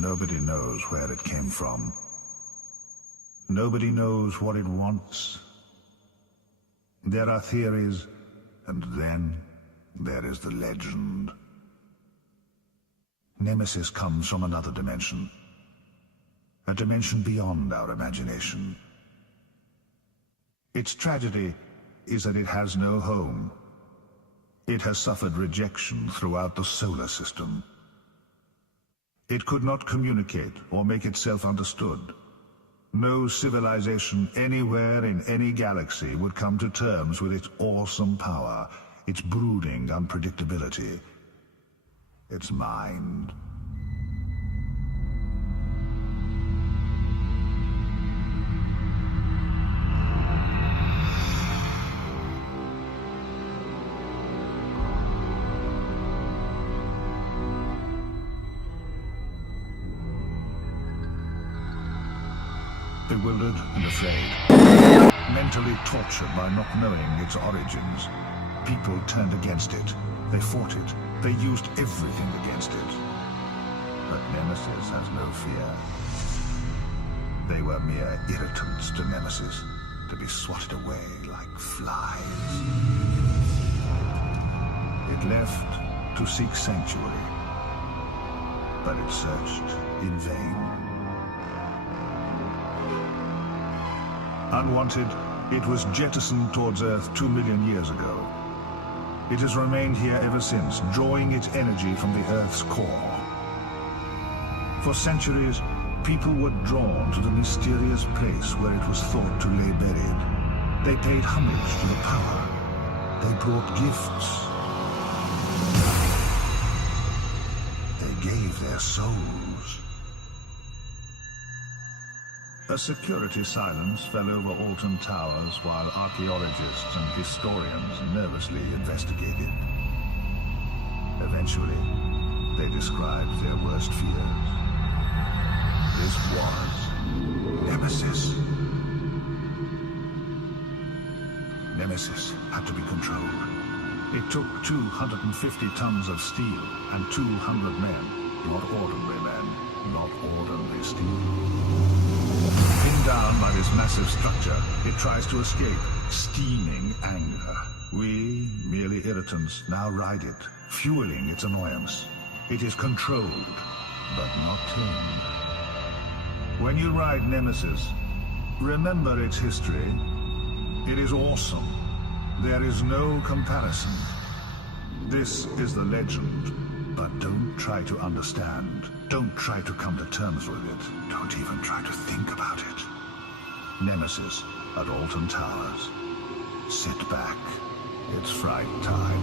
nobody knows where it came from. Nobody knows what it wants. There are theories, and then there is the legend. Nemesis comes from another dimension. A dimension beyond our imagination. Its tragedy is that it has no home. It has suffered rejection throughout the solar system. It could not communicate or make itself understood. No civilization anywhere in any galaxy would come to terms with its awesome power, its brooding unpredictability, its mind. Bewildered and afraid, mentally tortured by not knowing its origins, people turned against it. They fought it. They used everything against it. But Nemesis has no fear. They were mere irritants to Nemesis, to be swatted away like flies. It left to seek sanctuary, but it searched in vain. Unwanted, it was jettisoned towards Earth 2 million years ago. It has remained here ever since, drawing its energy from the Earth's core. For centuries, people were drawn to the mysterious place where it was thought to lay buried. They paid homage to the power. They brought gifts. They gave their souls. A security silence fell over Alton Towers while archaeologists and historians nervously investigated. Eventually, they described their worst fears. This was Nemesis. Nemesis had to be controlled. It took 250 tons of steel and 200 men, not ordinary men, not ordinary steel. Pinned down by this massive structure, it tries to escape, steaming anger. We, merely irritants, now ride it, fueling its annoyance. It is controlled, but not tamed. When you ride Nemesis, remember its history. It is awesome. There is no comparison. This is the legend, but don't try to understand. Don't try to come to terms with it. Don't even try to think about it. Nemesis at Alton Towers. Sit back. It's Fright time.